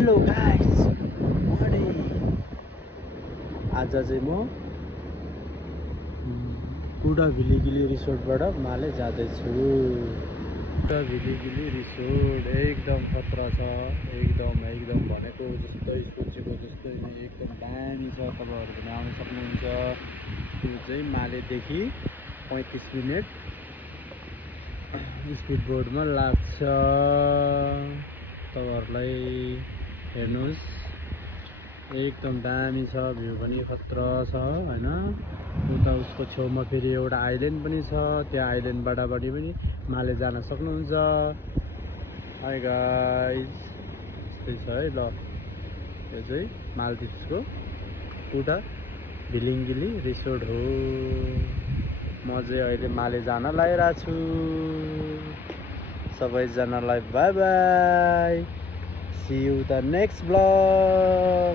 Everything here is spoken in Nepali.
Hello guys morning. आज चाहिँ म कुडा भिलिगिली रिसोर्टबाट माले जाँदैछु। कुडा भिलिगिली रिसोर्ट एकदम खतरा छ, एकदम भनेको जस्तै सोचेको जस्तै एकदम दामी छ। तपाईँहरू पनि आउन सक्नुहुन्छ। त्यो चाहिँ मालेदेखि 35 मिनट स्पिड बोर्डमा लाग्छ। तपाईँहरूलाई हेर्नुहोस्, एकदम दामी छ, भ्यू पनि खतरा छ हैन। उता उसको छेउमा फेरि एउटा आइल्यान्ड पनि छ, त्यहाँ आइल्यान्डबाट पनि माले जान सक्नुहुन्छ। हाई गाइस, यस्तै छ है। ल यो चाहिँ मालदिभ्सको कुडा भिलिगिली रिसोर्ट हो। म चाहिँ अहिले माले जान लागिरहेको छु। सबैजनालाई by by, see you the next vlog।